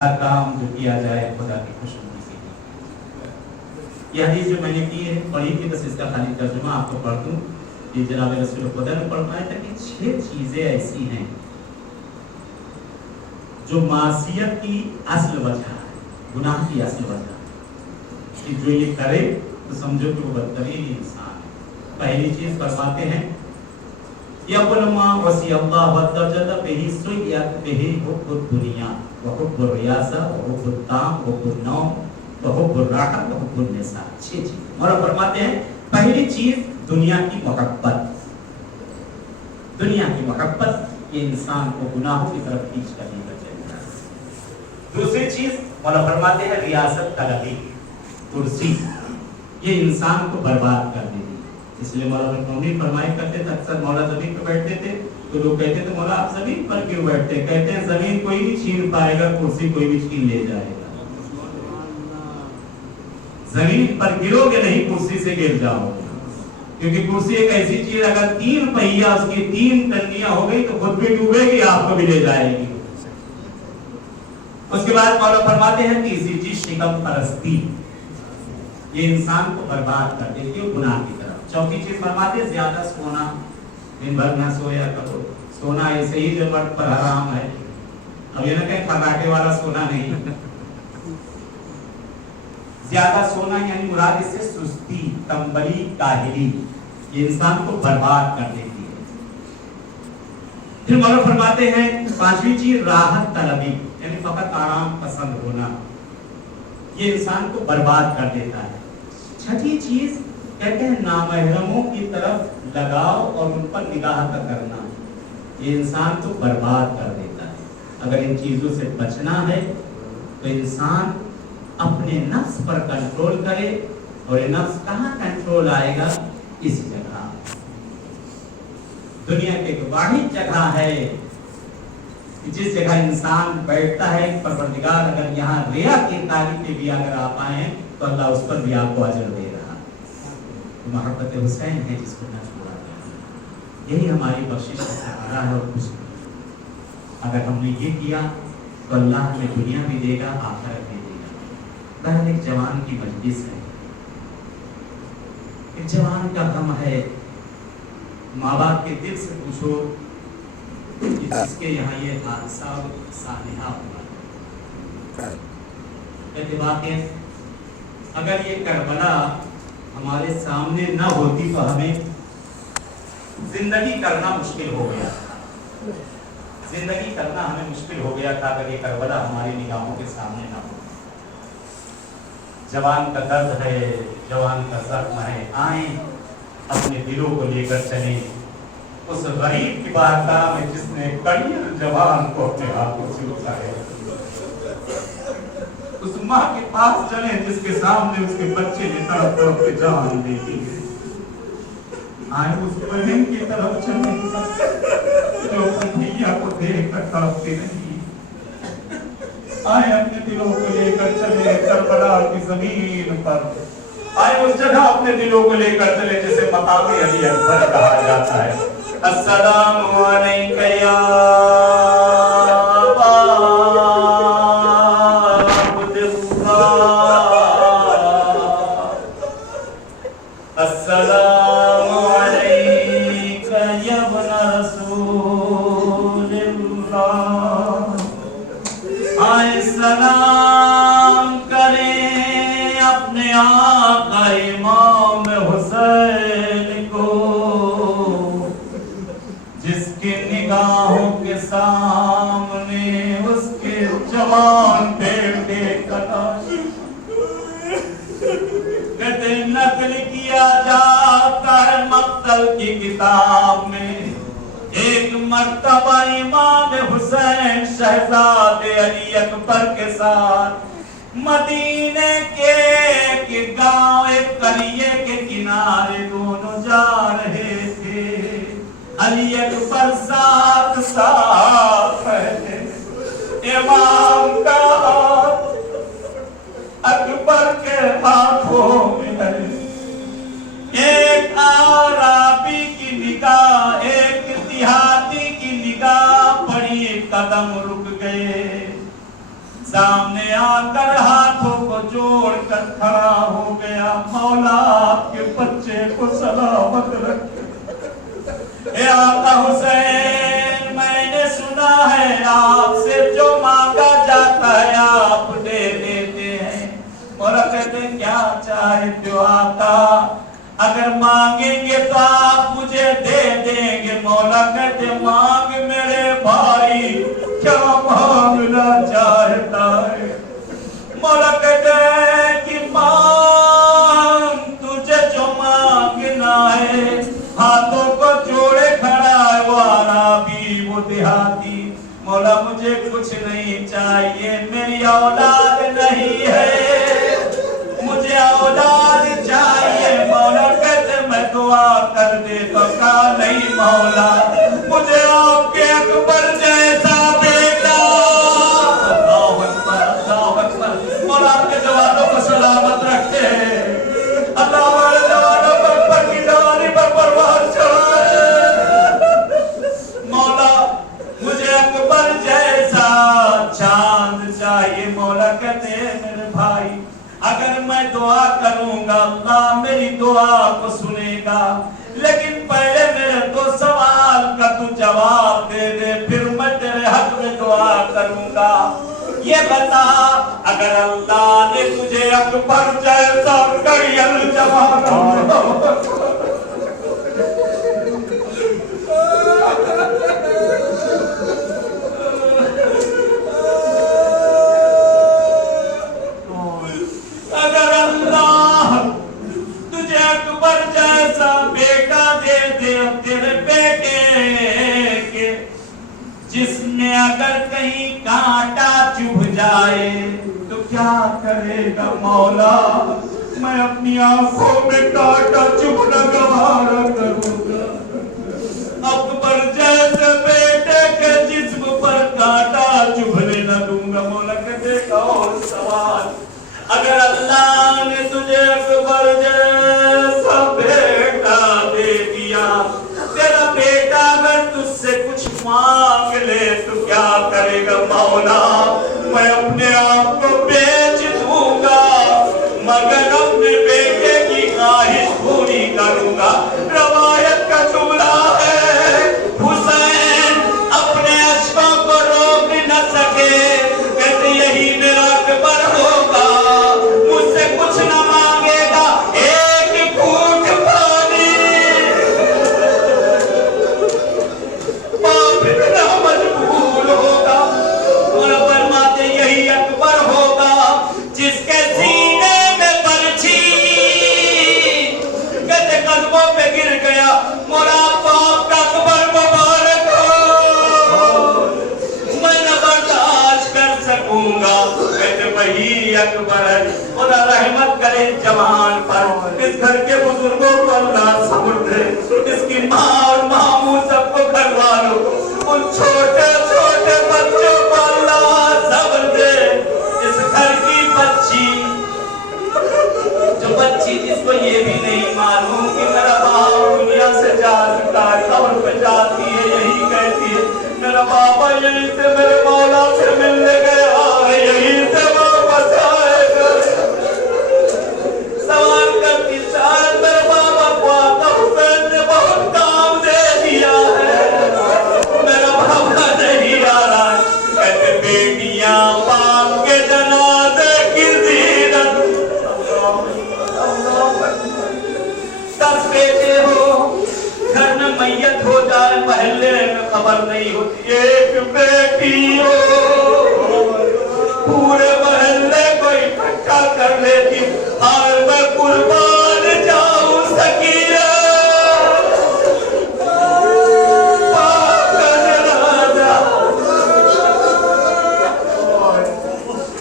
काम जो किया जाए खुदा की खुशनुदी के लिए। यह हदीस जो मैंने की है पढ़ी थी, बस इसका खाली तर्जुमा आपको पढ़ दूं। ये जनाब रसूल खुदा ने फरमाया था कि 6 चीजें ऐसी हैं जो मासियत की असल वजह है, गुनाह की असल वजह है कि जो ये करे तो समझो कि वो बदतरीन इंसान है। पहली चीज फरमाते हैं यकुलमा वसियल्लाह वदजदा बिही सुयत बिही हुब्बुद दुनिया व हुब्बुर रियासा व हुब्बुद ताम व हुब्बुन नौम व हुब्बुर राहत व हुब्बुन निसा। 6 चीजें और फरमाते हैं पहली चीज दुनिया की मोहब्बत। दुनिया की मोहब्बत ये इंसान को गुनाहों की तरफ खींच कर लेकर चलता है। दूसरी चीज मौला फरमाते हैं रियासत तलबी, कुर्सी, ये इंसान को बर्बाद कर देती। इसलिए मौला ने फरमाया करते थे, अक्सर मौला जमीन पर बैठते थे तो लोग कहते थे मौला आप जमीन पर क्यों बैठते? कहते हैं जमीन कोई भी छीन पाएगा, कुर्सी कोई भी छीन ले जाएगा। जमीन पर गिरोगे नहीं, कुर्सी से गिर जाओगे, क्योंकि कुर्सी एक ऐसी चीज अगर 3 पहिया उसकी 3 टंनियां हो गई तो खुद भी डूबेगी, आपको भी ले जाएगी। उसके बाद मौला फरमाते हैं तीसरी चीज शिकम परस्ती, ये इंसान को बर्बाद कर देती है गुनाह की तरफ। चौथी चीज फरमाते ज्यादा सोना, दिन भर ना सोया करो, सोना ऐसे ही जो मर्द पर हराम है। अब ये ना कहें फराटे वाला सोना नहीं, ज्यादा सोना यानी मुराद इससे सुस्ती, तंबली, काहिली, ये इंसान को बर्बाद कर देती है। फिर मौला फरमाते हैं 5वीं चीज राहत तलबी, यानी फकत आराम पसंद होना, ये इंसान को बर्बाद कर देता है। 6ठी चीज कहते हैं नामहरमों की तरफ लगाव और उन पर निगाह करना, ये इंसान को बर्बाद कर देता है। अगर इन चीजों से बचना है तो इंसान अपने नफ्स पर कंट्रोल करे, और ये नफ्स कहाँ कंट्रोल आएगा? इस जगह, दुनिया की एक वाहिद जगह है जिस जगह इंसान बैठता है। परवरदिगार अगर यहाँ रिया की तारीफ भी अगर आप आए तो अल्लाह उस पर भी आपको अजर दे रहा है। मोहब्बत हुसैन है जिसको न छोड़ा गया, यही हमारी बख्शिश का सहारा है। और कुछ अगर हमने ये किया तो अल्लाह हमें दुनिया भी देगा, आखिरत भी देगा। बहन एक जवान की मजलिस है, एक जवान का गम है। माँ बाप के दिल से पूछो कि जिसके यहाँ ये हादसा सालिहा हुआ, कहते वाकई अगर ये करबला हमारे सामने न होती तो हमें जिंदगी करना मुश्किल हो गया था। जिंदगी करना हमें मुश्किल हो गया था अगर ये करबला हमारी निगाहों के सामने न हो। जवान का दर्द है, जवान का जख्म है, आए अपने दिलों को लेकर चले उस गरीब की बारगाह में जिसने कड़ियल जवान को अपने हाथों से उठाया। उस माँ के पास चले जिसके सामने उसके बच्चे ने तड़प तड़प के जान दे दी। आए उस बहन की तरफ चले जो अपनी भैया को देख कर तड़पती नहीं। आए अपने दिलों को लेकर चले करबला की जमीन पर। आए उस जगह अपने दिलों को लेकर चले जिसे मकाम अली अकबर कहा जाता है। अस्सलामु अलैका या सलाम करें अपने आका इमाम हुसैन को, जिसके निगाहों के सामने उसके जवान बेटे कहते नकल किया जाता है मक्तल की किताब में। एक मर्तबा इमाम हुसैन शहजादे अली अकबर के साथ मदीने के एक गांव, एक करिए के किनारे दोनों जा रहे थे। अली अकबर साथ साथ है, इमाम का हाथ अकबर के हाथों में है। एक आराबी की निगाह, एक देहाती की निगाह पड़ी, कदम रुक गए। सामने आकर हाथों को जोड़ कर खड़ा हो गया, मौला आपके बच्चे को सलामत रखे। आका हुसैन, मैंने सुना है आपसे जो मांगा जाता है आप दे देते हैं। मौला कहते क्या चाहते हो आका, अगर मांगेंगे तो आप मुझे दे देंगे। मौला कहते मांग मेरे भाई, क्या मांगना चाहता है? मौला कहते हैं कि मांग, तुझे जो मांगना है। हाथों को जोड़े खड़ा है वो अराबी, वो देहाती। मौला मुझे कुछ नहीं चाहिए, मेरी औलाद नहीं है, मुझे औलाद चाहिए। मौला कहते मैं दुआ कर दे तो कहा नहीं मौला, मुझे आपके अकबर जैसा बेटा। अल्लाहु अकबर, अल्लाहु अकबर। मौला आपके जवानों को सलामत रखे, अल्लाह हमारे जवानों को अकबर की जवानी पर परवार चढ़ाए। मौला मुझे अकबर जैसा चांद चाहिए। मौला कहते मेरे भाई, अगर मैं दुआ करूंगा अल्लाह मेरी दुआ को सुनेगा, लेकिन पहले मेरे दो सवाल का तू जवाब दे दे, फिर मैं तेरे हक में दुआ करूंगा। ये बता, अगर अल्लाह ने तुझे अकबर जैसा करियल जवान जिसमें अगर कहीं कांटा चुभ जाए तो क्या करेगा मौला? मैं अपनी आंखों में कांटा चुभना गवारा करूंगा। अकबर जैसे बेटे के जिस्म पर कांटा चुभने न दूंगा। मौला कहते और सवाल, अगर अल्लाह ने तुझे अकबर जैसा बेटा दे दिया, तेरा बेटा अगर तुझसे कुछ मांग ले तो क्या करेगा मौला? मैं अपने आप को बेच दूंगा, मगर अपने बेटे की ख्वाहिश पूरी करूंगा। रवायत का जुमला है, हुसैन अपने अश्कों को रोक न सके, कहते यही मेरा अकबर होगा, मुझसे कुछ न मांगेगा, एक घूंट पानी। बाप इतना मजबूर होगा और फरमाते यही अकबर होगा जिसके सीने में बरछी कहते कदमों पे गिर गया, मोरा बाप का अकबर मुबारक हो, मैं न बर्दाश्त कर सकूंगा। कहते वही अकबर है, और रहमत करे जवान पर। इस घर के बुजुर्गों को अल्लाह सब्र दे, इसकी माँ और मामू सबको घर वालों को, उन छोटे छोटे बच्चों को अल्लाह सब्र दे। इस घर की बच्ची, जो बच्ची जिसको ये भी नहीं मालूम कि मेरा बाप दुनिया से जा चुका है, कब्र पे जाती है, यही कहती है मेरा बाबा यहीं से मेरे मौला से मिलने गया है, यहीं से वापस आएगा। सवाल करती शायद मेरे बाबा को आका हुसैन ने बहुत काम दे दिया है, मेरा बाबा नहीं आ रहा। कहते बेटियां बाप के जनाजे की ज़ीनत, 10 बेटे हो, घर में मैयत हो जाए, महल्ले में खबर नहीं होती, एक बेटी हो पूरे महल्ले को इकट्ठा कर लेती। और मैं कुर्बान जाऊं सकीरा, बाप का जनाजा।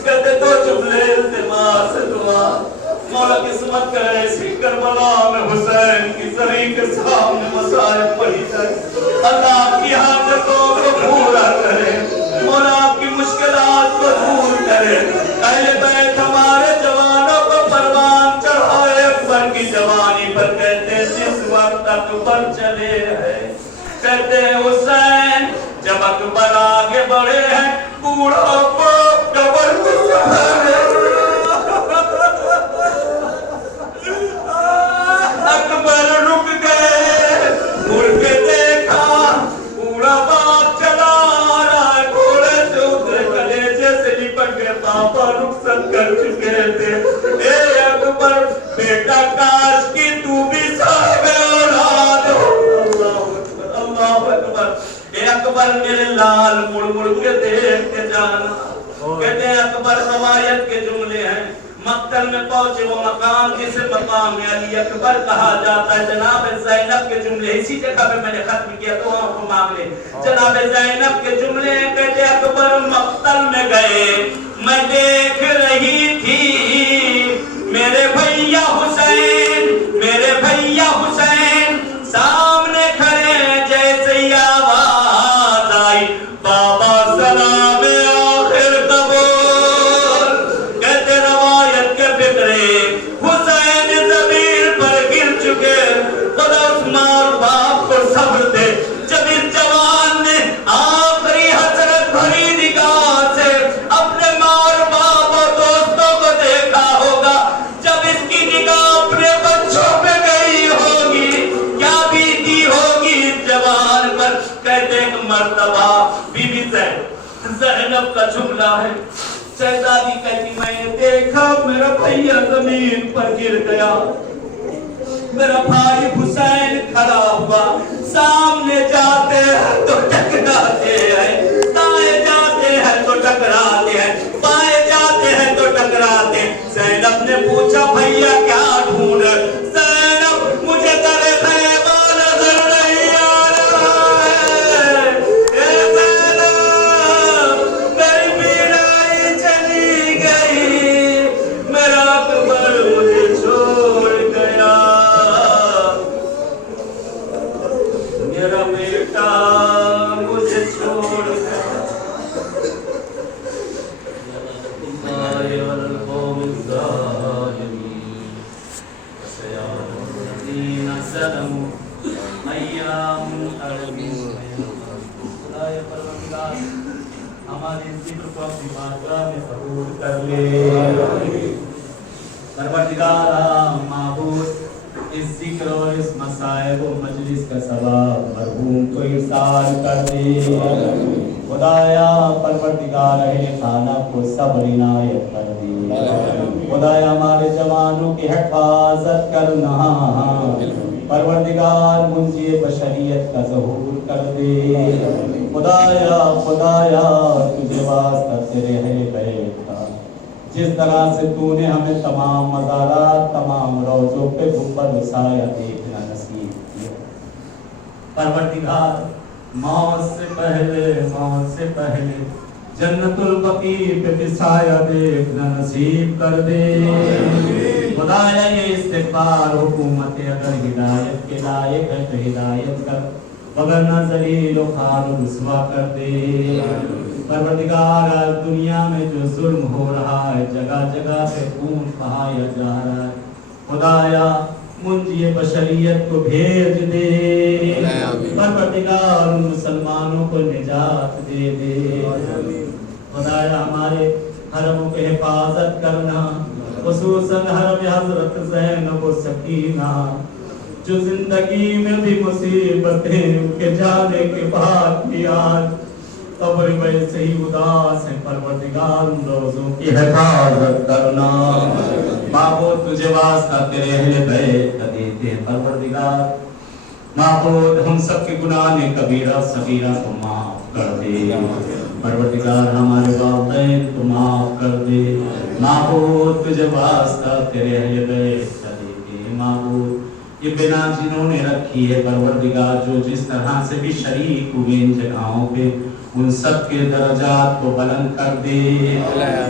कहते तो जुमले इल्तिमास से दुआ, मौला किस्मत करे ऐसी करबला में हुसैन की जरी के सामने मसाइब पड़ी जाए, अल्लाह की हाजतों को पूरा करे, मौला आपकी मुश्किलात को दूर करे। अहले बैत हमारे जवानों को परवान चढ़ाए अकबर की जवानी पर। कहते जिस वक्त अकबर चले हैं, कहते हुसैन जब अकबर आगे बढ़े हैं, बूढ़ों को कब्र पापा रुखसत कर चुके थे। ए अकबर बेटा काश कि तू भी साहिब औलाद हो। अल्लाह अकबर। ए अकबर मेरे लाल मुड़ मुड़ के देख के जाना। कहते हैं अकबर रवायत के जुमले हैं, मक्तल में पहुंचे वो मकाम जिसे मकाम में अली अकबर कहा जाता है। जनाब ज़ैनब के जुमले इसी जगह पे मैंने खत्म किया तो आपको मांग ले। जनाब ज़ैनब के जुमले कहते अकबर मक्तल में गए, मैं देख रही थी मेरे भैया हुसैन सामने खड़े, जैसे आवाज आई बाबा सलाम आखिर कबूल। कहते रवायत के फिक्रे हुसैन ज़मीन पर गिर चुके, खुदा उस माँ बाप को सब्र दे। जब इस जवान ने आखिरी हसरत भरी निगाह से अपने माँ बाप और दोस्तों को देखा होगा, जब इसकी निगाह अपने बच्चों पे गई होगी, क्या बीती होगी इस जवान पर। कहते एक मर्तबा बीबी ज़ैनब का जुमला है, शहजादी कहती मैंने देखा मेरा भैया जमीन पर गिर गया, मेरा भाई हुसैन खड़ा हुआ, सामने जाते हैं तो टकराते हैं, दाएं जाते हैं तो टकराते हैं, बाएं जाते हैं तो टकराते हैं। ज़ैनब ने पूछा भैया क्या ढूंढ? ज़ैनब मुझे तेरे खैबा नजर नहीं आ रहा है। ए ज़ैनब मेरी बीनाई चली गई, मेरा अकबर मुझे छोड़ गया, मेरा बेटा मुझे छोड़ गया। हमारे जिक्र को अपनी मात्रा में कबूल कर ले। परवरदिगारा माबूद इस जिक्र और इस मसाइब और मजलिस का सवाब मरहूम को इरसाल कर दे। खुदाया परवरदिगार अहले खाना को सब्र इनायत कर दे। खुदाया हमारे जवानों की हिफाजत करना। परवरदिगार मुंजी बशरियत का ज़हूर कर दे। खुदाया तुझे वास्ता तेरे अहले बैत का, जिस तरह से तूने हमें तमाम मज़ारात तमाम रोज़ों पे गुंबद साया देखना नसीब किया। परवरदिगार मौत से पहले जन्नतुल बकी पे भी साया देखना नसीब कर दे। खुदाया ये इस्तिग़फ़ार हुकूमत अगर हिदायत के लायक है तो हिदायत कर, वगरना ज़लील व ख़ार रुसवा कर दे। परवरदिगार आज दुनिया में जो जुल्म हो रहा है, जगह जगह पे खून बहाया जा रहा है, खुदाया मुंजी बशरियत को भेज दे। परवरदिगार उन मुसलमानों को निजात दे दे। खुदाया हमारे हरमों की हिफाजत करना, खुसूसन हरम हज़रत ज़ैनब व सकीना, जो जिंदगी में भी मुसीबतें उनके जाने के बाद भी आज कब्र में से ही उदास है। परवरदिगार उन रोज़ों की हिफाजत करना। माबूद तुझे वास्ता तेरे अहले बैत का देते हैं। परवरदिगार माबूद हम सब के गुनाह ने कबीरा सगीरा को माफ कर दे। परवरदिगार हमारे वालिदैन को माफ कर दे। माबूद तुझे वास्ता तेरे अहले बैत का देते हैं। माबूद ये बिना जिन्होंने रखी है परवरदिगार, जो जिस तरह से भी शरीक हुए इन जगहों पे, उन सब के दर्जात को बुलंद कर दे।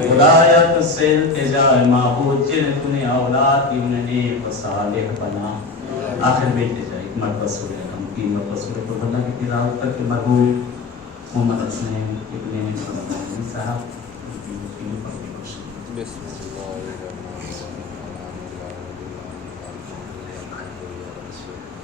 खुदाया तुझसे इल्तिजा है माबूद, जिन्हें तूने औलाद दी उन्हें नेक व सालिह बना। आखिर में इल्तिजा एक मरतबा सूरह हम की मरतबा सूरह को अल्लाह की तिलावत करके मरहूम मोहम्मद हसन इब्ने साहब